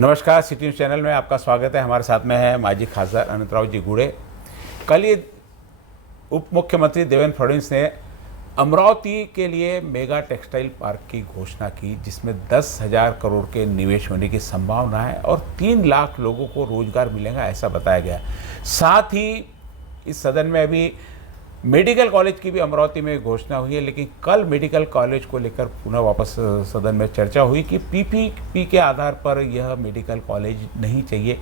नमस्कार, city news channel में आपका स्वागत है। हमारे साथ में है माजी खासदार अनंतराव जी गुड़े। कल ही उप मुख्यमंत्री देवेंद्र फडणवीस ने अमरावती के लिए मेगा टेक्सटाइल पार्क की घोषणा की, जिसमें 10,000 करोड़ के निवेश होने की संभावना है और 3 लाख लोगों को रोजगार मिलेगा, ऐसा बताया गया। साथ ही इस सदन में अभी मेडिकल कॉलेज की भी अमरावती में घोषणा हुई है, लेकिन कल मेडिकल कॉलेज को लेकर पुनः वापस सदन में चर्चा हुई कि पीपीपी के आधार पर यह मेडिकल कॉलेज नहीं चाहिए।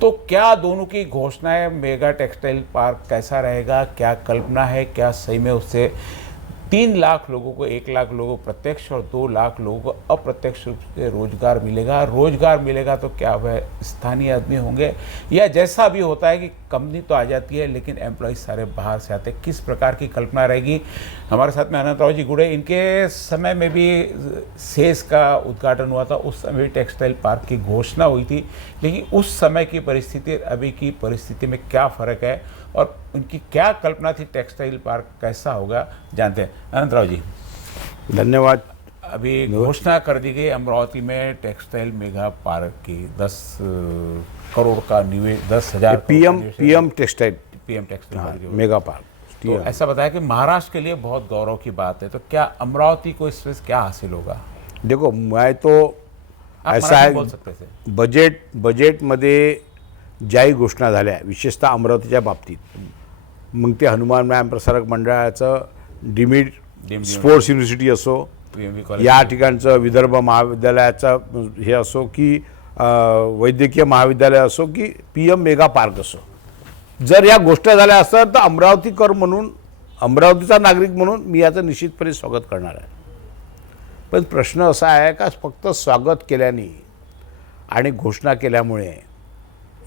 तो क्या दोनों की घोषणाएं, मेगा टेक्सटाइल पार्क कैसा रहेगा, क्या कल्पना है, क्या सही में उससे 3 लाख लोगों को, 1 लाख लोगों को प्रत्यक्ष और 2 लाख लोगों को अप्रत्यक्ष रूप से रोजगार मिलेगा? रोजगार मिलेगा तो क्या वह स्थानीय आदमी होंगे, या जैसा भी होता है कि कंपनी तो आ जाती है लेकिन एम्प्लॉयज सारे बाहर से आते, किस प्रकार की कल्पना रहेगी? हमारे साथ में अनंतराव जी गुड़े, इनके समय में भी सेज का उद्घाटन हुआ था, उस समय भी टेक्सटाइल पार्क की घोषणा हुई थी, लेकिन उस समय की परिस्थिति अभी की परिस्थिति में क्या फ़र्क है और उनकी क्या कल्पना थी, टेक्सटाइल पार्क कैसा होगा, जानते हैं। अनंतराव जी, धन्यवाद। अभी घोषणा कर दी गई अमरावती में टेक्सटाइल मेगा पार्क की 10 करोड़ का निवेश, 10,000 PM textile park mega park. तो ऐसा बताया कि महाराष्ट्र के लिए बहुत गौरव की बात है, तो क्या अमरावती को इससे क्या हासिल होगा? देखो, मैं तो ऐसा है बोल आहे, सकते थे बजेटमध्ये ज्याही घोषणा झाल्या, विशेषतः अमरावतीच्या बाबतीत, मग ते हनुमान व्यायाम प्रसारक मंडळाचं डीम्ड स्पोर्ट्स युनिव्हर्सिटी असो, या ठिकाणचं विदर्भ महाविद्यालयाचं हे असो, की वैद्यकीय महाविद्यालय असो, की पीएम मेगा पार्क असो, जर या गोष्टी झाल्या असतात तर अमरावतीकर म्हणून, अमरावतीचा नागरिक म्हणून मी याचं निश्चितपणे स्वागत करणार आहे। पण प्रश्न असा आहे का फक्त स्वागत केल्याने आणि घोषणा केल्यामुळे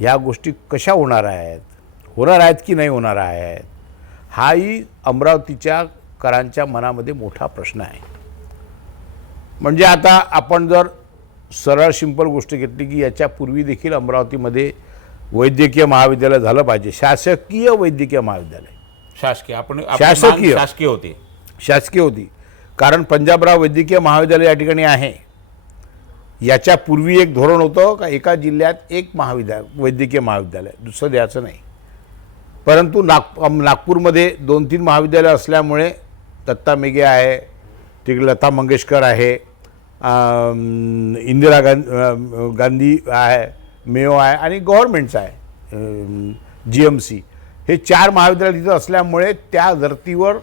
या गोष्टी कशा होणार आहेत की नाही होणार आहेत, हाही अमरावतीच्या करांच्या मनामध्ये मोठा प्रश्न आहे। म्हणजे आता आपण जर सरळ सिंपल गोष्ट घेतली की याच्यापूर्वी देखील अमरावतीमध्ये वैद्यकीय महाविद्यालय झालं पाहिजे, शासकीय वैद्यकीय महाविद्यालय, शासकीय होती, कारण पंजाबराव वैद्यकीय महाविद्यालय या ठिकाणी आहे। याच्यापूर्वी एक धोरण होतं का एका जिल्ह्यात एक वैद्यकीय महाविद्यालय, दुसरं द्यायचं नाही। परंतु नागपूरमध्ये 2-3 महाविद्यालय असल्यामुळे दत्ता मेघे आहे, तिकडे लता मंगेशकर आहे, इंदिरा गांधी आहे, मेयो आहे आणि गव्हर्नमेंटचं आहे जीएमसी, हे 4 महाविद्यालय तिथं असल्यामुळे त्या धर्तीवर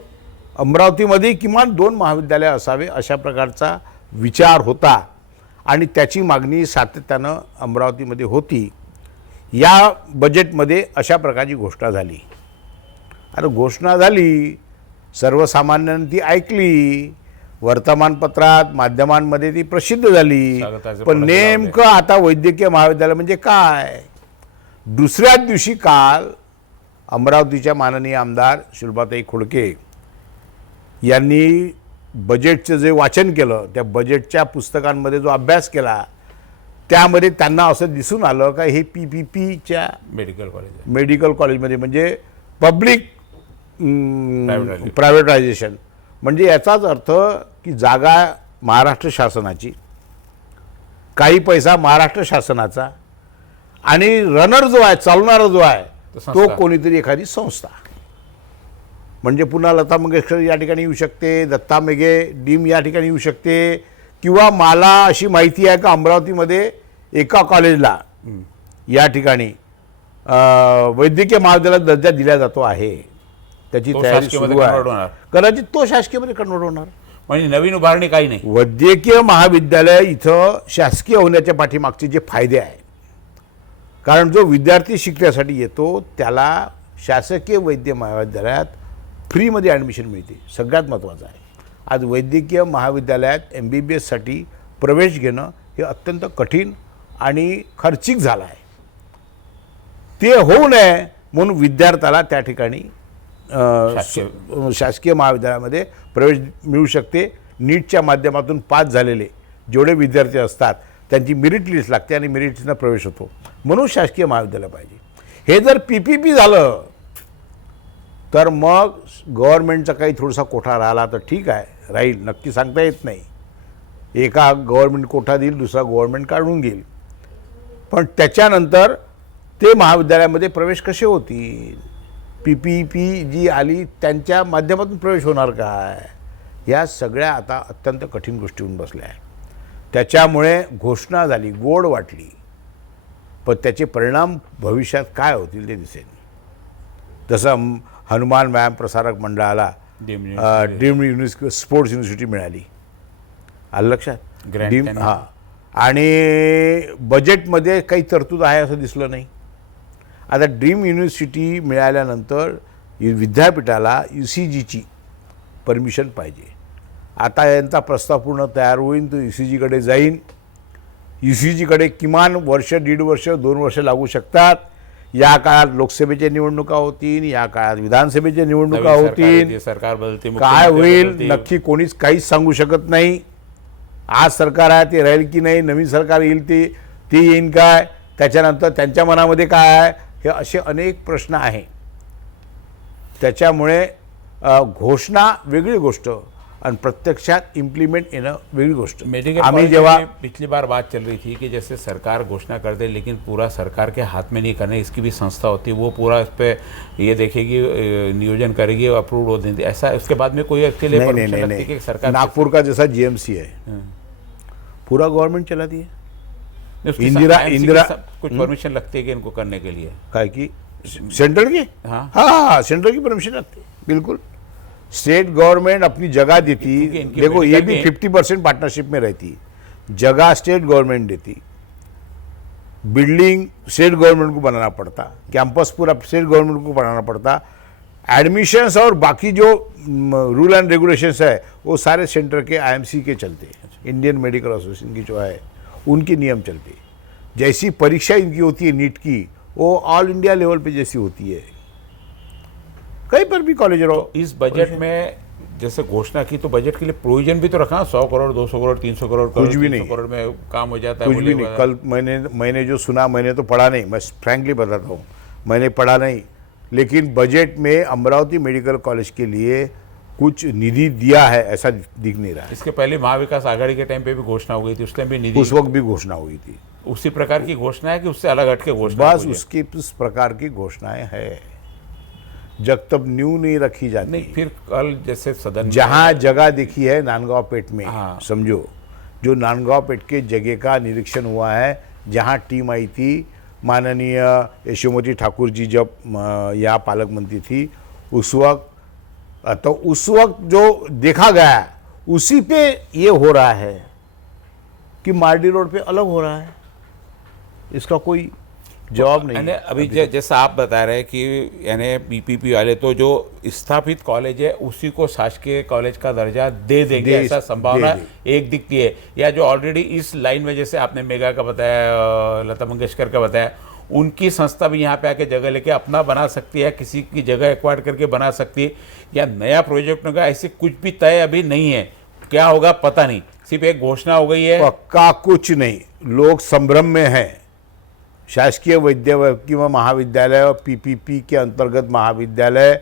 अमरावतीमध्ये किमान 2 महाविद्यालय असावे अशा प्रकारचा विचार होता आणि त्याची मागणी सातत्यानं अमरावतीमध्ये होती। या बजेटमध्ये अशा प्रकारची घोषणा झाली। आता घोषणा झाली, सर्वसामान्यांनी ती ऐकली, वर्तमानपत्रात माध्यमांमध्ये ती प्रसिद्ध झाली, पण नेमकं आता वैद्यकीय महाविद्यालय म्हणजे काय? दुसऱ्याच दिवशी काल अमरावतीच्या माननीय आमदार शुल्भाताई खोडके यांनी बजेटचं जे वाचन केलं, त्या बजेटच्या पुस्तकांमध्ये जो अभ्यास केला, त्यामध्ये त्यांना असं दिसून आलं का हे पीपीपीच्या मेडिकल कॉलेजमध्ये म्हणजे पब्लिक प्रायव्हेटायझेशन, म्हणजे याचाच अर्थ की जागा महाराष्ट्र शासनाची, काही पैसा महाराष्ट्र शासनाचा, आणि रनर जो आहे, चालणारा जो आहे तो कोणीतरी एखादी संस्था, म्हणजे पुन्हा लता मंगेशकर या ठिकाणी येऊ शकते, दत्ता मेघे डीम या ठिकाणी येऊ शकते, किंवा मला अशी माहिती आहे का अमरावतीमध्ये एका कॉलेजला या ठिकाणी वैद्यकीय महाविद्यालयात दर्जा दिला जातो आहे, त्याची तयारी सुरू आहे, कदाचित तो शासकीयमध्ये कन्वर्ट होणार, म्हणजे नवीन उभारणी काही नाही। वैद्यकीय महाविद्यालय इथं शासकीय होण्याच्या पाठीमागचे जे फायदे आहेत, कारण जो विद्यार्थी शिकण्यासाठी येतो त्याला शासकीय वैद्य महाविद्यालयात फ्रीमध्ये ॲडमिशन मिळते, सगळ्यात महत्त्वाचं आहे। आज वैद्यकीय महाविद्यालयात MBBSसाठी प्रवेश घेणं हे अत्यंत कठीण आणि खर्चिक झालं आहे। ते होऊ नये म्हणून विद्यार्थ्याला त्या ठिकाणी शासकीय महाविद्यालयामध्ये प्रवेश मिळू शकते। नीटच्या माध्यमातून पास झालेले जेवढे विद्यार्थी असतात त्यांची मेरिट लिस्ट लागते आणि मेरिट लिस्टनं प्रवेश होतो, म्हणून शासकीय महाविद्यालय पाहिजे। हे जर पीपीपी झालं तर मग गव्हर्नमेंटचा काही थोडासा कोठा राहिला तर ठीक आहे, राहील, नक्की सांगता येत नाही। एका गव्हर्नमेंट कोठा देईल, दुसरा गव्हर्नमेंट काढून घेईल, पण त्याच्यानंतर ते महाविद्यालयामध्ये प्रवेश कसे होतील? PPP जी आली त्यांच्या माध्यमातून प्रवेश होणार काय? या सगळ्या आता अत्यंत कठीण गोष्टी होऊन बसल्या आहे. त्याच्यामुळे घोषणा झाली, गोड वाटली, पण त्याचे परिणाम भविष्यात काय होतील ते दिसेल. जसं हनुमान व्यायाम प्रसारक मंडळाला ड्रीम स्पोर्ट्स युनिव्हर्सिटी मिळाली, आलं लक्षात? Grant ड्रीम, त्यांना. हां. आणि बजेटमध्ये काही तरतूद आहे असं दिसलं नाही. आता ड्रीम युनिव्हर्सिटी मिळाल्यानंतर विद्यापीठाला UCGची परमिशन पाहिजे. आता यांचा प्रस्ताव पूर्ण तयार होईल, तो UCGकडे जाईन. UCGकडे किमान वर्ष, 1.5 वर्ष, 2 वर्ष लागू शकतात. या काळात लोकसभेच्या निवडणुका होतील, या काळात विधानसभेच्या निवडणुका होतील. सरकार बदलते, काय मुख्यमंत्री होईल बदलते. नक्की कोणीच काहीच सांगू शकत नाही. आज सरकार आहे ते राहील की नाही, नवीन सरकार येईल ते येईन काय, त्याच्यानंतर त्यांच्या मनामध्ये काय आहे, हे असे अनेक प्रश्न आहे. त्याच्यामुळे घोषणा वेगळी गोष्ट और प्रत्यक्षात इम्प्लीमेंट येणं वेगळी गोष्ट. मेडिकल आम्ही कॉलेज जेव्हा में पिछली बार बात चल रही थी कि जैसे सरकार घोषणा कर दे लेकिन पूरा सरकार के हाथ में नहीं करने, इसकी भी संस्था होती है, वो पूरा इस पे ये देखेगी, नियोजन करेगी, अप्रूव हो देती, ऐसा उसके बाद में कोई उसके लिए नहीं परमिशन नहीं लगती है नहीं कि सरकार नागपुर का जैसा GMC है पूरा गवर्नमेंट चलाती है. उसके इंदिरा- साथ IMC की इंदिरा- सब कुछ परमिशन लगती है कि इनको करने के लिए. काय की सेंट्रल की हाँ. हाँ सेंट्रल की परमिशन आती है, बिल्कुल. स्टेट गवर्नमेंट अपनी जगह देती, क्योंकि इनकी देखो ये मेडिकल भी में- 50% पार्टनरशिप में रहती. जगह स्टेट गवर्नमेंट देती, बिल्डिंग स्टेट गवर्नमेंट को बनाना पड़ता, कैंपस पूरा स्टेट गवर्नमेंट को बनाना पड़ता, एडमिशन्स और बाकी जो रूल एंड रेगुलेशंस है वो सारे सेंटर के IMC के चलते, इंडियन मेडिकल एसोसिएशन की जो है उनके नियम चलते. जैसी परीक्षा इनकी होती है नीट की, वो ऑल इंडिया लेवल पे जैसी होती है, कहीं पर भी कॉलेज रहो. इस बजट में जैसे घोषणा की तो बजट के लिए प्रोविजन भी तो रखा, 100 करोड़ 200 करोड़ 300 करोड़ कुछ भी 300 नहीं. करोड़ में काम हो जाता है. कुछ भी नहीं. कल मैंने जो सुना, मैंने तो पढ़ा नहीं, मैं फ्रैंकली बताता हूँ, मैंने पढ़ा नहीं, लेकिन बजट में अमरावती मेडिकल कॉलेज के लिए कुछ निधि दिया है ऐसा दिख नहीं रहा है. इसके पहले महाविकास आघाड़ी के टाइम पे भी घोषणा हो गई थी, उस टाइम भी निधि उस वक्त भी घोषणा हुई थी. उसी प्रकार की घोषणा है कि उससे अलग हटके घोषणा बस हुई है? उसकी उस प्रकार की घोषणाएं है, जब तब न्यू नहीं रखी जाती. नहीं, फिर कल जैसे सदन में- जहाँ जगह देखी है नांदगांव पेट में, हाँ. समझो जो नांदगांव पेट के जगह का निरीक्षण हुआ है, जहाँ टीम आई थी, माननीय यशोमती ठाकुर जी जब यहाँ पालक मंत्री थी, उस वक्त जो देखा गया उसी पे ये हो रहा है कि मार्डी रोड पे अलग हो रहा है. इसका कोई जवाब नहीं यानी है. अभी जैसा आप बता रहे हैं कि यानी PPP वाले तो जो स्थापित कॉलेज है उसी को शासकीय कॉलेज का दर्जा दे देंगे, ऐसा संभावना एक दिखती है. या जो ऑलरेडी इस लाइन में, जैसे आपने मेगा का बताया, लता मंगेशकर का बताया, उनकी संस्था भी यहाँ पे आके जगह लेके अपना बना सकती है, किसी की जगह एक्वायर करके बना सकती है, या नया प्रोजेक्ट होगा, ऐसे कुछ भी तय अभी नहीं है. क्या होगा पता नहीं, सिर्फ एक घोषणा हो गई है. पक्का कुछ नहीं, लोग संभ्रम में हैं. शासकीय वैद्यकीय महाविद्यालय और PPP के अंतर्गत महाविद्यालय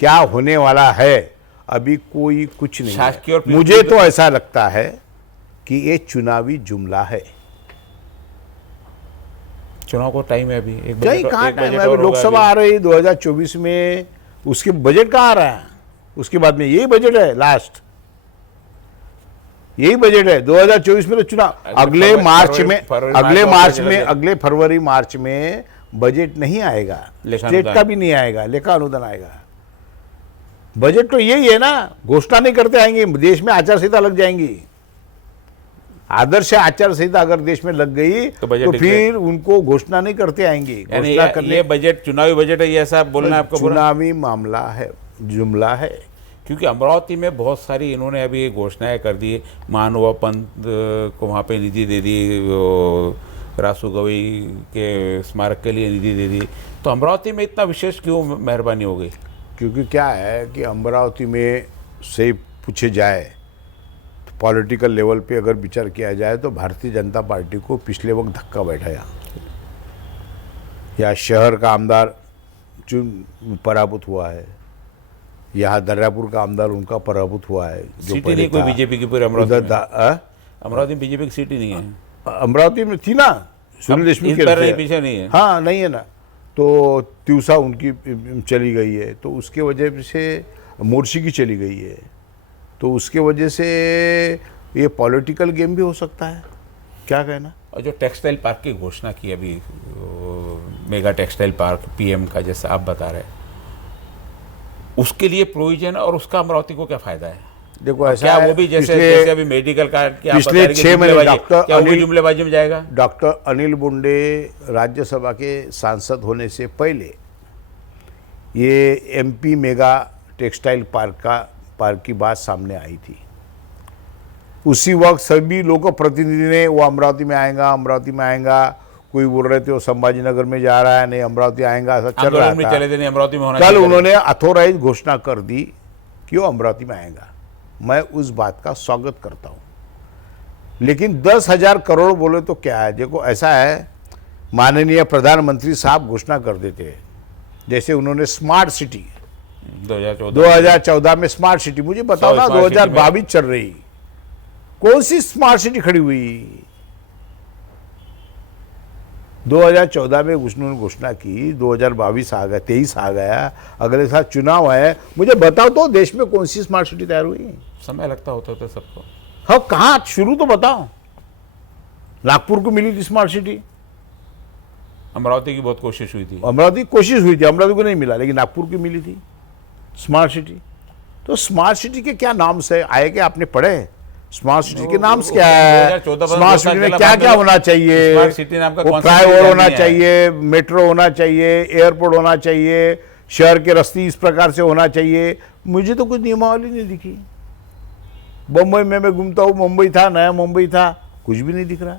क्या होने वाला है अभी कोई कुछ नहीं शासकीय है. और PPP मुझे तो ऐसा लगता है कि ये चुनावी जुमला है. चुनाव को टाइम है अभी, एक कहीं बजट- कहाँ एक टाइम बजट है, और अभी होगा लोकसभा आ रही 2024 में, उसके बजट कहाँ आ रहा है, उसके बाद में यही बजट है, लास्ट यही बजट है. 2024 में तो चुनाव, अगले मार्च में, अगले फरवरी मार्च में बजट नहीं आएगा, स्टेट का भी नहीं आएगा, लेखा अनुदान आएगा. बजट तो यही है ना, घोषणा नहीं करते आएंगे, देश में आचार संहिता लग जाएंगी. आदर्श आचार संहिता अगर देश में लग गई तो बजट तो डिक्लेयर- फिर उनको घोषणा नहीं करते आएंगे. यानी घोषणा करने ये बजट चुनावी बजट है, ये ऐसा बोलना है आपको बुरा? चुनावी मामला है, जुमला है. क्योंकि अमरावती में बहुत सारी इन्होंने अभी घोषणाएं कर दी. महानुभाव पंत को वहाँ पे निधि दे दी, रासू गवई के स्मारक के लिए निधि दे दी. तो अमरावती में इतना विशेष क्यों मेहरबानी हो गई? क्योंकि क्या है कि अमरावती में से पूछे जाए तो पॉलिटिकल लेवल पे अगर विचार किया जाए तो भारतीय जनता पार्टी को पिछले वक्त धक्का बैठाया. या शहर का आमदार चुन पराभूत हुआ है, यहाँ दर्यापुर का आमदार उनका पराभूत हुआ है. जो सीट ही नहीं कोई बीजेपी की पूरी अमरावती उधर में. अमरावती में बीजेपी की सीट ही नहीं है. अमरावती में थी ना, सुनील देशमुख इस के बार रहते हैं। पीछे नहीं है। हाँ नहीं है ना, तो त्यूसा उनकी चली गई है, तो उसके वजह से मोर्शी की चली गई है, तो उसके वजह से ये पॉलिटिकल गेम भी हो सकता है, क्या कहना। और जो टेक्सटाइल पार्क की घोषणा की अभी, मेगा टेक्सटाइल पार्क पीएम का, जैसा आप बता रहे, उसके लिए प्रोविजन और उसका अमरावती को क्या फायदा है? देखो ऐसा क्या है, वो भी जैसे पिछले- जैसे अभी मेडिकल कार्ड की आप बता पिछले रहे कि 6 महीने जुमलेबाजी, डॉक्टर क्या वो भी अनिल- जुमलेबाजी में जाएगा? डॉक्टर अनिल बुंडे राज्यसभा के सांसद होने से पहले ये एमपी मेगा टेक्सटाइल पार्क की बात सामने आई थी। उसी वक्त सभी लोगों प्रतिनिधि ने वो अमरावती में आएगा, कोई बोल रहे थे वो संभाजी नगर में जा रहा है, नहीं अमरावती आएगा, ऐसा चल रहा आंदोलन में था। चले थे, नहीं अमरावती में होना कल चाहिए। उन्होंने अथॉराइज घोषणा कर दी कि वो अमरावती में आएगा। मैं उस बात का स्वागत करता हूँ, लेकिन 10,000 करोड़ बोले तो क्या है। देखो ऐसा है, माननीय प्रधानमंत्री साहब घोषणा कर देते हैं, जैसे उन्होंने स्मार्ट सिटी 2014 में स्मार्ट सिटी, मुझे बताओ ना, 2022 चल रही, कौन सी स्मार्ट सिटी खड़ी हुई? 2014 में उन्होंने घोषणा की, 2022 आ गया, 23 आ गया, अगले साल चुनाव है, मुझे बताओ तो देश में कौन सी स्मार्ट सिटी तैयार हुई? समय लगता होता था सबको। हाँ, कहाँ शुरू तो बताओ। नागपुर को मिली थी स्मार्ट सिटी, अमरावती की बहुत कोशिश हुई थी। अमरावती कोशिश हुई थी, अमरावती को नहीं मिला, लेकिन नागपुर की मिली थी स्मार्ट सिटी। तो स्मार्ट सिटी के क्या नाम से आए, क्या आपने पढ़े? स्मार्ट सिटी के नाम क्या है? 2014 स्मार्ट सिटी में क्या क्या होना चाहिए? स्मार्ट सिटी नाम का वो कॉन्सेप्ट फ्लाईओवर ही होना नहीं है। चाहिए, मेट्रो होना चाहिए, एयरपोर्ट होना चाहिए, शहर के रास्ते इस प्रकार से होना चाहिए। मुझे तो कुछ नियमावली नहीं दिखी। बम्बई में मैं घूमता हूँ, मुंबई था, नया मुंबई था, कुछ भी नहीं दिख रहा।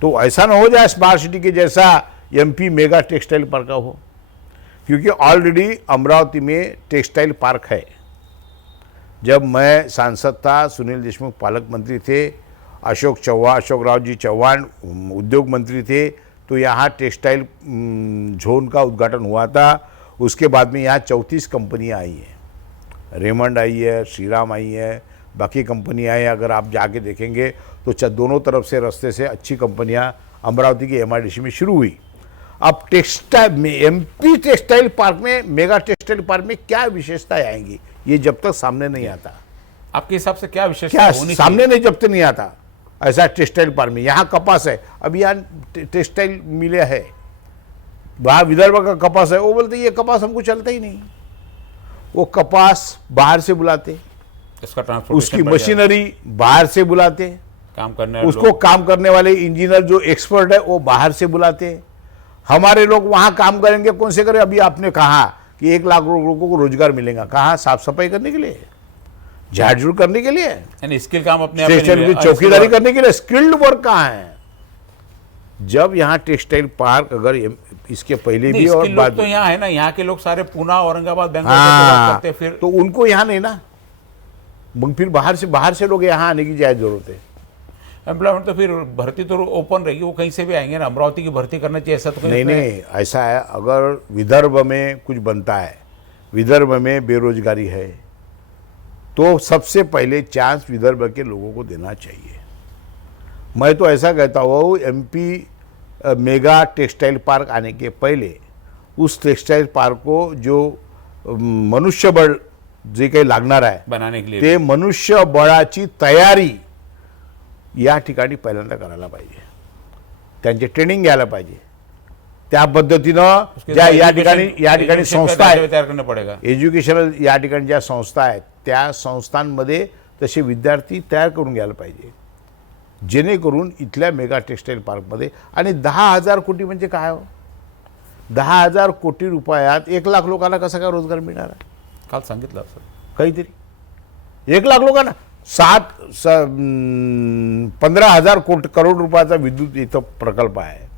तो ऐसा ना हो जाए स्मार्ट सिटी के जैसा एमपी मेगा टेक्सटाइल पार्क का हो, क्योंकि ऑलरेडी अमरावती में टेक्सटाइल पार्क है। जब मैं सांसद था, सुनील देशमुख पालक मंत्री थे, अशोक राव जी चौहान उद्योग मंत्री थे, तो यहाँ टेक्सटाइल जोन का उद्घाटन हुआ था। उसके बाद में यहाँ 34 कंपनियाँ आई हैं, रेमंड आई है, श्रीराम आई है, बाकी कंपनी आई है। अगर आप जाके देखेंगे तो दोनों तरफ से रास्ते से अच्छी कंपनियाँ अमरावती की एमआईडीसी में शुरू हुई। अब टेक्सटाइल में, एमपी टेक्सटाइल पार्क में, मेगा टेक्सटाइल पार्क में क्या विशेषताएं आएंगी, ये जब तक सामने नहीं आता। आपके हिसाब से क्या विशेषता क्या होनी सामने नहीं, जब तक नहीं आता ऐसा टेक्सटाइल पार्क में। यहाँ कपास है, अब यहाँ टेक्सटाइल मिले है, वहाँ विदर्भ का कपास है, वो बोलते ये कपास हमको चलता ही नहीं। वो कपास बाहर से बुलाते, इसका ट्रांसपोर्टेशन उसकी बढ़ जाएगा। मशीनरी बाहर से बुलाते, काम करने वाले उसको लोग। काम करने वाले इंजीनियर जो एक्सपर्ट है वो बाहर से बुलाते। हमारे लोग वहाँ काम करेंगे, कौन से करें? अभी आपने कहा कि 1 लाख लोगों को रोजगार मिलेगा, कहाँ? साफ सफाई करने के लिए, झाड़ झूड़ करने के लिए, यानी स्किल काम अपने आप में स्टेशन नहीं की मिले। चौकीदारी करने के लिए। स्किल्ड वर्क कहाँ है? जब यहाँ टेक्सटाइल पार्क, अगर इसके पहले भी और लोग बाद तो में, यहाँ है ना, यहाँ के लोग सारे पुणे, औरंगाबाद, बेंगलोर से बात हाँ, करते हैं, फिर तो उनको यहाँ नहीं ना, फिर बाहर से लोग यहाँ आने की ज्यादा जरूरत है। एम्प्लॉयमेंट तो फिर भर्ती तो ओपन रहेगी, वो कहीं से भी आएंगे ना। अमरावती की भर्ती करना चाहिए, ऐसा तो कहीं नहीं, ऐसा है, अगर विदर्भ में कुछ बनता है, विदर्भ में बेरोजगारी है, तो सबसे पहले चांस विदर्भ के लोगों को देना चाहिए। मैं तो ऐसा कहता हूँ, एमपी मेगा टेक्सटाइल पार्क आने के पहले उस टेक्सटाइल पार्क को जो मनुष्यबळ जे काही लागणार आहे बनाने के लिए ते मनुष्यबळाची तयारी या ठिकाणी पहिल्यांदा करायला पाहिजे, त्यांचे ट्रेनिंग घ्यायला पाहिजे। त्या पद्धतीनं ज्या या ठिकाणी संस्था आहेत, तैयार करना पड़ेगा। एज्युकेशनल या ठिकाणी ज्या संस्था आहेत त्या संस्थांमध्ये तसे विद्यार्थी तयार करून घ्यायला पाहिजे, जेणेकरून इथल्या मेगा टेक्सटाईल पार्कमध्ये। आणि 10,000 कोटी म्हणजे काय हो? 10,000 कोटी रुपयात 1 लाख लोकांना कसा काय रोजगार मिळणार आहे? काल सांगितलं असं काहीतरी 1 लाख लोकांना 15,000 करोड रुपयाचा विद्युत इथं प्रकल्प आहे।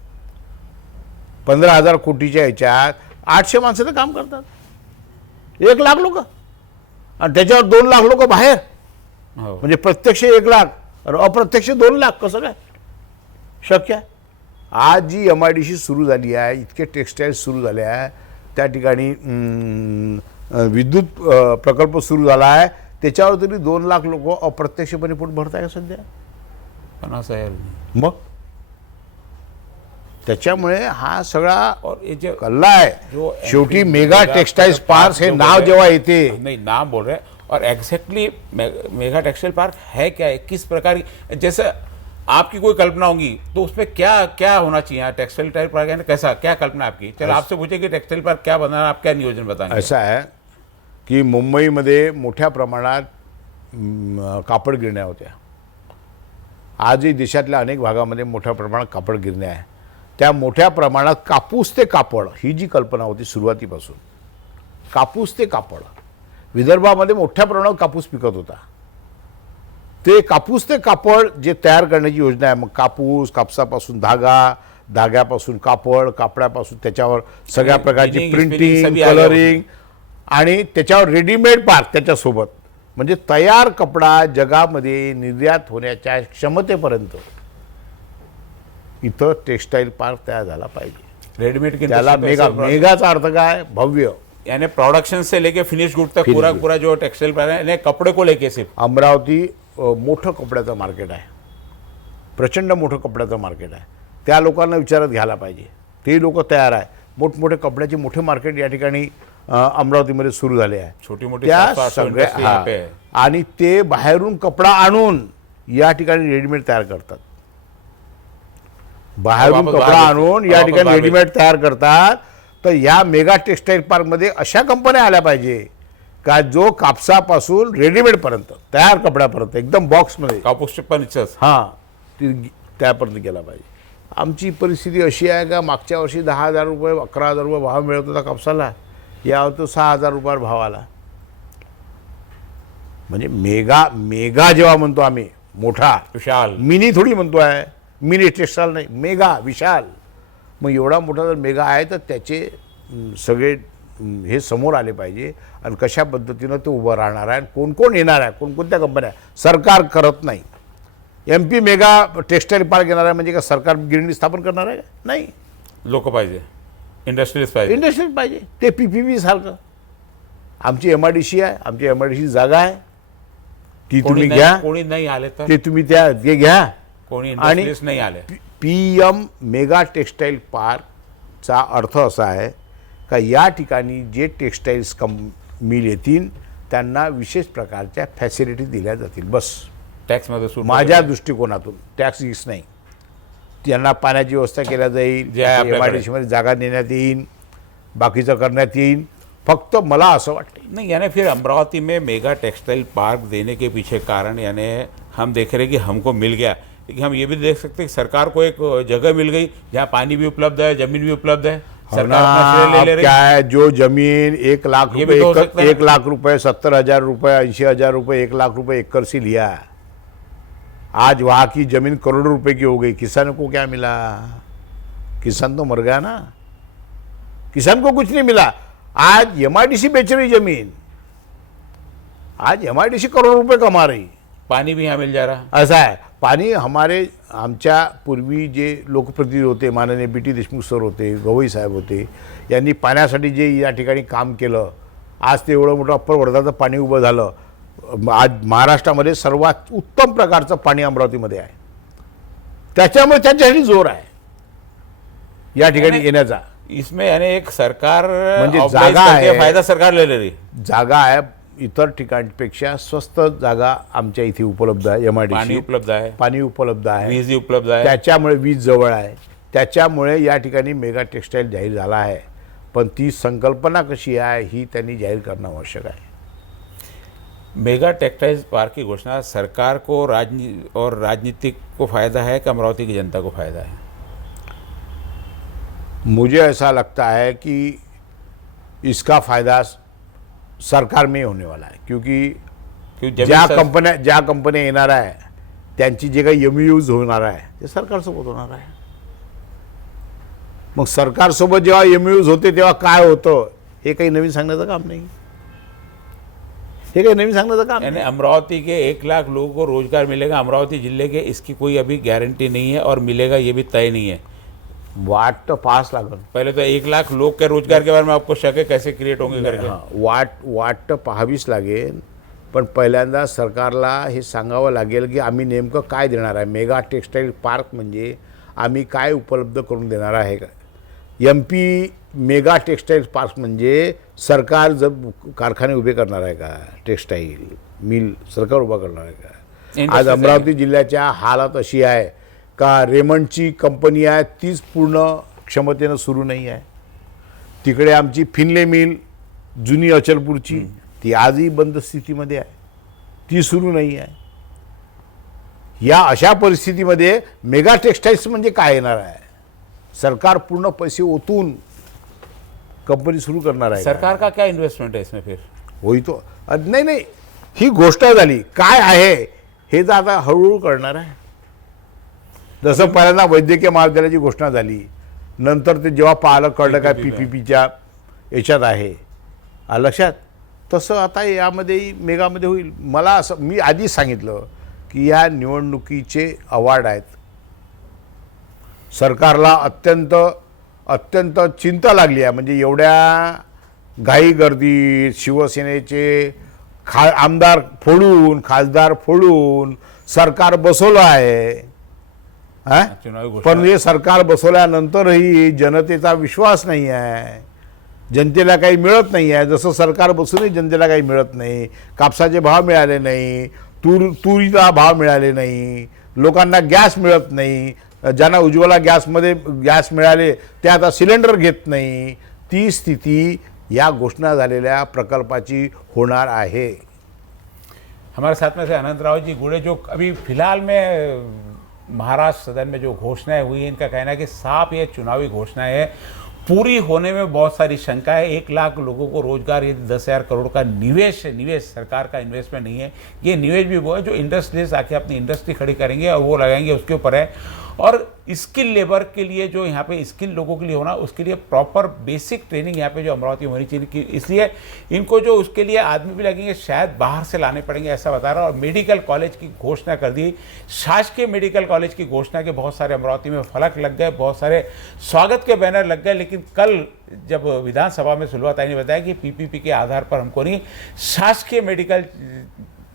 15,000 कोटीच्या ह्याच्यात 800 माणसं तर काम करतात, 1 लाख लोक, आणि त्याच्यावर 2 लाख लोक बाहेर, हो। म्हणजे प्रत्यक्ष 1 लाख और अप्रत्यक्ष 2 लाख, कसं काय शक्य आहे? आज जी एमआयडीसी सुरू झाली आहे, इतके टेक्सटाईल सुरू झाले आहे, त्या ठिकाणी विद्युत प्रकल्प सुरू झाला आहे, त्याच्यावर तरी 2 लाख लोक अप्रत्यक्षपणे पोट भरत आहे सध्या। पण असं आहे मग त्याच्यामुळे हा सगळा और ये जो कल्ला आहे. जो शेवटी MP मेगा टेक्सटाइल्स पार्क हे जो नाव बोल रहे- जेव्हा येते, नहीं नाम बोल रहे हैं, और एग्जैक्टली मेगा टेक्सटाइल पार्क है क्या है, किस प्रकार की, जैसे आपकी कोई कल्पना होगी तो उसमें क्या क्या होना चाहिए, टेक्सटाइल पार्क है ना, कैसा क्या कल्पना है आपकी? चलो आपसे पूछे कि टेक्सटाइल पार्क क्या बनाना, आप क्या नियोजन बताएंगे? असं आहे की मुंबईमध्ये मोठ्या प्रमाणात कापड गिरण्या होत्या. आजही देशातल्या अनेक भागामध्ये मोठ्या प्रमाणात कापड गिरण्या आहे. त्या मोठ्या प्रमाणात कापूस ते कापड ही जी कल्पना होती सुरुवातीपासून, कापूस ते कापड, विदर्भामध्ये मोठ्या प्रमाणात कापूस पिकत होता. ते कापूस ते कापड जे तयार करण्याची योजना आहे, मग कापूस, कापसापासून धागा, धाग्यापासून कापड, कापडापासून त्याच्यावर सगळ्या प्रकारची Spinning, प्रिंटिंग, सभी आले कलरिंग आणि त्याच्यावर रेडीमेड पार्क त्याच्यासोबत, म्हणजे तयार कपडा जगामध्ये निर्यात होण्याच्या क्षमतेपर्यंत इथं टेक्सटाईल पार्क तयार झाला पाहिजे. रेडीमेड की त्याला मेगा, मेगाचा अर्थ काय, भव्य. यानी प्रोडक्शन से लेके फिनिश गुड तक पूरा पूरा जो टेक्सटाइल पार्क है, यानी कपड़े को लेके सिर्फ. अमरावती मोठं कपड्याचं मार्केट आहे, प्रचंड मोठं कपड्याचं मार्केट आहे. त्या लोकांना विचारात घ्यायला पाहिजे. ते लोक तयार आहे. मोठमोठे कपड्याचे मोठे मार्केट या ठिकाणी अमरावतीमध्ये सुरू झाले आहे. छोटी मोठी त्या 700 सगळ्या industry यहाँ पे है. आणि ते बाहेरून कपडा आणून या ठिकाणी रेडीमेड तयार करतात. बाहेरून वापस कपडा बाहेर आणून बेचतात. या वापस ठिकाणी बाहेर रेडीमेड तयार करतात. तर या मेगा टेक्सटाईल पार्कमध्ये अशा कंपन्या आल्या पाहिजे का जो कापसापासून रेडीमेडपर्यंत तयार कपड्यापर्यंत एकदम बॉक्समध्ये, कापूस पण इच्छाच. हां, ती त्यापर्यंत गेला पाहिजे. आमची परिस्थिती अशी आहे का मागच्या वर्षी 10,000 रुपये 11,000 रुपये भाव मिळत होता कापसाला, यावर 6,000 रुपयावर भाव आला. म्हणजे मेगा, मेगा जेव्हा म्हणतो आम्ही मोठा, विशाल. मिनी थोडी म्हणतो आहे, मिनी टेक्सटाईल नाही, मेगा, विशाल. मग एवढा मोठा जर मेगा आहे तर त्याचे सगळे हे समोर आले पाहिजे आणि कशा पद्धतीनं ते उभं राहणार आहे, कोण कोण येणार आहे, कोणकोणत्या कंपन्या. सरकार करत नाही. MP मेगा टेक्सटाईल पार्क येणार आहे म्हणजे का सरकार गिरणी स्थापन करणार आहे? नाही. लोक पाहिजे, इंडस्ट्रीज पाहिजे. इंडस्ट्रीज पाहिजे. ते PPP सारखं. आमची MIDC आहे, आमची MIDC जागा आहे, ती तुम्ही घ्या. कोणी नाही आले तर ते तुम्ही ते घ्या. कोणी आणि इंडस्ट्रीज नाही आले. PM मेगा टेक्सटाईल पार्कचा अर्थ असा आहे का या ठिकाणी जे टेक्सटाईल्स मिल येतील त्यांना विशेष प्रकारच्या फॅसिलिटी दिल्या जातील. बस टॅक्समध्ये सूट माझ्या दृष्टिकोनातून टॅक्स गिक्स नाही. त्यांना पाण्याची व्यवस्था केल्या जाईल, जे आहे आपल्याकडे. MIDC मध्ये जागा देण्यात येईल, बाकीचं करण्यात येईल. फक्त मला असं वाटतं नहीं, यानी फिर अमरावती में मेगा टेक्सटाइल पार्क देने के पीछे कारण यानी हम देख रहे हैं कि हमको मिल गया, लेकिन हम ये भी देख सकते हैं कि सरकार को एक जगह मिल गई जहाँ पानी भी उपलब्ध है, जमीन भी उपलब्ध है. सरकार अपना श्रेय ले अब ले रही क्या है, जो जमीन 1 लाख ये भी तो हो रुपए, सकता है. 1 लाख रुपए, 70,000 रुपए, 80,000 रुपए, 1 लाख रुपए एकड़ से लिया. आज वहाँ की जमीन करोड़ों रुपए की हो गई. किसान को क्या मिला? किसान तो मर गया ना. किसान को कुछ नहीं मिला. आज MIDC बेच रही जमीन, आज MIDC करोड़ रुपए कमा रही. पानी भी यहाँ मिल जा रहा. असं आहे. पाणी हमारे आमच्या पूर्वी जे लोकप्रतिनिधी होते, माननीय BT देशमुख सर होते, गवई साहेब होते, यांनी पाण्यासाठी जे या ठिकाणी काम केलं, आज ते एवढं मोठं अप्पर वर्धाचं पाणी उभं झालं. आज महाराष्ट्रामध्ये सर्वात उत्तम प्रकारचं पाणी अमरावतीमध्ये आहे. त्याच्यामुळे त्यांच्यासाठी जोर आहे या ठिकाणी येण्याचा. इसमें यानी एक सरकार म्हणजे organize जागा करके आहे. फायदा सरकार ले ले रही. जागा आहे, इतर ठिकाणपेक्षा स्वस्त जागा आमच्या इथे उपलब्ध आहे. पानी MIDC उपलब्ध आहे, पाणी उपलब्ध आहे, वीज उपलब्ध आहे. त्याच्यामुळे वीज जवळ आहे. त्याच्यामुळे या ठिकाणी मेगा टेक्सटाईल जाहीर झाला आहे. पण ती संकल्पना कशी आहे ही त्यांनी जाहीर करणं आवश्यक आहे. मेगा टेक्सटाइल पार्क की घोषणा सरकार को और राजनीतिक को फायदा है कि अमरावती की जनता को फायदा है? मुझे ऐसा लगता है कि इसका फायदा सरकार में होने वाला है. क्योंकि ज्या कंपन्या येणार आहे त्यांची जे काही MOUs होणार आहे ते सरकारसोबत होणार आहे. मग सरकारसोबत जेव्हा MOUs होते तेव्हा काय होतं हे काही नवीन सांगण्याचं काम नाही. हे काही नवीन सांगण्याचं काम यानी नाही. अमरावती के 1 लाख लोगों को रोजगार मिलेगा अमरावती जिले के, इसकी कोई अभी गारंटी नहीं है और मिलेगा ये भी तय नहीं है. वाट तर पाहाच लागल. पहले तो 1 लाख लोग के रोजगार के बारे में आपको शक है कैसे क्रिएट होंगे करके. वाट तर पाहावीच लागेल. पण पहिल्यांदा सरकारला हे सांगावं लागेल की आम्ही नेमकं काय देणार आहे. मेगा टेक्सटाईल पार्क म्हणजे आम्ही काय उपलब्ध करून देणार आहे का. MP मेगा टेक्स्टाईल पार्क म्हणजे सरकार जब कारखाने उभे करणार आहे का, टेक्स्टाईल मिल सरकार उभा करणार आहे का. आज अमरावती जिल्ह्याच्या हालत अशी आहे का रेमंडची कंपनी आहे तीच पूर्ण क्षमतेनं सुरू नाही आहे. तिकडे आमची फिनले मिल जुनी अचलपूरची ती आजही बंद स्थितीमध्ये आहे, ती सुरू नाही आहे. या अशा परिस्थितीमध्ये मेगा टेक्स्टाईल्स म्हणजे काय येणार आहे. सरकार पूर्ण पैसे ओतून कंपनी सुरू करणार आहे. सरकार का क्या इन्वेस्टमेंट है इसमें फिर? होई तो नाही, ही गोष्ट झाली. काय आहे हे तर आता हळूहळू कळणार आहे. जसं पहिल्यांदा वैद्यकीय महाविद्यालयाची घोषणा झाली, नंतर ते जेव्हा पाहिलं कळलं काय PPPच्या याच्यात आहे लक्षात, तसं आता यामध्ये मेगामध्ये होईल. मला असं मी आधीच सांगितलं की या निवडणुकीचे अवॉर्ड आहेत. सरकारला अत्यंत चिंता लागली आहे. म्हणजे एवढ्या घाई गर्दीत शिवसेनेचे आमदार फोडून खासदार फोडून सरकार बसवलं आहे. पण हे सरकार बसवल्यानंतरही जनतेचा विश्वास नाही आहे, जनतेला काही मिळत नाही आहे. जसं सरकार बसूनही जनतेला काही मिळत नाही. कापसाचे भाव मिळाले नाही, तुरीचा भाव मिळाले नाही, लोकांना गॅस मिळत नाही. ज्यांना उज्ज्वला गॅस मिळाले ते आता सिलेंडर घेत नाही. ती स्थिती या घोषणा झालेल्या प्रकल्पाची होणार आहे. हमारे साथ में से अनंतराव जी गुड़े, जो अभी फिलहाल में महाराष्ट्र सदन में जो घोषणाएं हुई हैं, इनका कहना है कि साफ ये चुनावी घोषणाएं हैं, पूरी होने में बहुत सारी शंका है. 1 लाख लोगों को रोजगार, ये 10,000 करोड़ का निवेश सरकार का इन्वेस्टमेंट नहीं है. ये निवेश भी वो है जो इंडस्ट्रियलिस्ट आके अपनी इंडस्ट्री खड़ी करेंगे और वो लगाएंगे, उसके ऊपर है. और स्किल लेबर के लिए जो यहाँ पे स्किल लोगों के लिए होना, उसके लिए प्रॉपर बेसिक ट्रेनिंग यहाँ पे जो अमरावती में होनी चाहिए. इसलिए इनको जो उसके लिए आदमी भी लगेंगे, शायद बाहर से लाने पड़ेंगे, ऐसा बता रहा. और मेडिकल कॉलेज की घोषणा कर दी, शासकीय मेडिकल कॉलेज की घोषणा के बहुत सारे अमरावती में फलक लग गए, बहुत सारे स्वागत के बैनर लग गए. लेकिन कल जब विधानसभा में सुलवा ताई ने बताया कि PPP के आधार पर हमको नहीं, शासकीय मेडिकल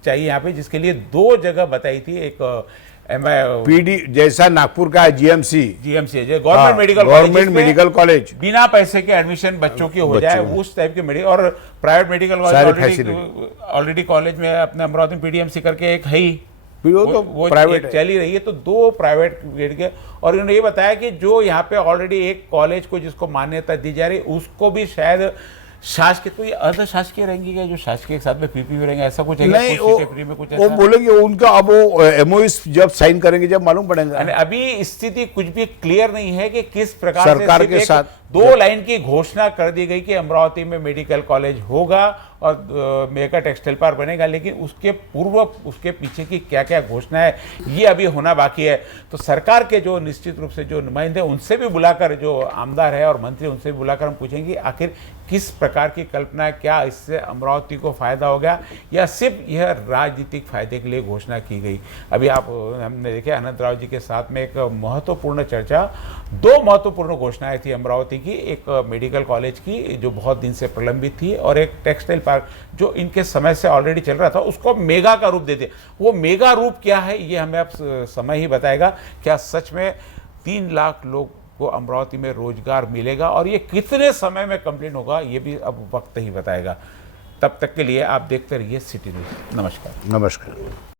चाहिए यहाँ पे, जिसके लिए 2 जगह बताई थी. एक PD जैसा नागपुर का GMC जो गवर्नमेंट मेडिकल कॉलेज, बिना पैसे के एडमिशन बच्चों की हो जाए, उस टाइप के मेडिकल. और private medical college already college में अपने अमरावती में PDMC करके एक है ही, वो प्राइवेट चल ही रही है. तो 2 प्राइवेट के, और इन्होंने ये बताया कि जो यहाँ पे ऑलरेडी एक कॉलेज को जिसको मान्यता दी जा रही, उसको भी शायद शासकीय, तो ये अर्ध शासकीय रहेंगी क्या, जो शासकीय के साथ में PPP रहेंगे, ऐसा कुछ है? नहीं, वो बोलेंगे उनका. अब वो MOU जब साइन करेंगे जब मालूम पड़ेगा. अभी स्थिति कुछ भी क्लियर नहीं है कि किस प्रकार सरकार के साथ 2 लाइन की घोषणा कर दी गई कि अमरावती में मेडिकल कॉलेज होगा और मेगा टेक्सटाइल पार्क बनेगा, लेकिन उसके पूर्व उसके पीछे की क्या क्या घोषणा है ये अभी होना बाकी है. तो सरकार के जो निश्चित रूप से जो नुमाइंदे, उनसे भी बुलाकर, जो आमदार है और मंत्री, उनसे भी बुलाकर हम पूछेंगे आखिर किस प्रकार की कल्पना है, क्या इससे अमरावती को फायदा हो गया या सिर्फ यह राजनीतिक फायदे के लिए घोषणा की गई. अभी आप हमने देखे अनंतराव जी के साथ में एक महत्वपूर्ण चर्चा, 2 महत्वपूर्ण घोषणाएं थी अमरावती की. एक मेडिकल कॉलेज की जो बहुत दिन से प्रलंबित थी, और एक टेक्सटाइल पार्क जो इनके समय से ऑलरेडी चल रहा था, उसको मेगा का रूप देते. वो मेगा रूप क्या है ये हमें अब समय ही बताएगा. क्या सच में 3 लाख लोग को अमरावती में रोजगार मिलेगा और ये कितने समय में कंप्लीट होगा, ये भी अब वक्त ही बताएगा. तब तक के लिए आप देखते रहिए सिटी न्यूज़. नमस्कार.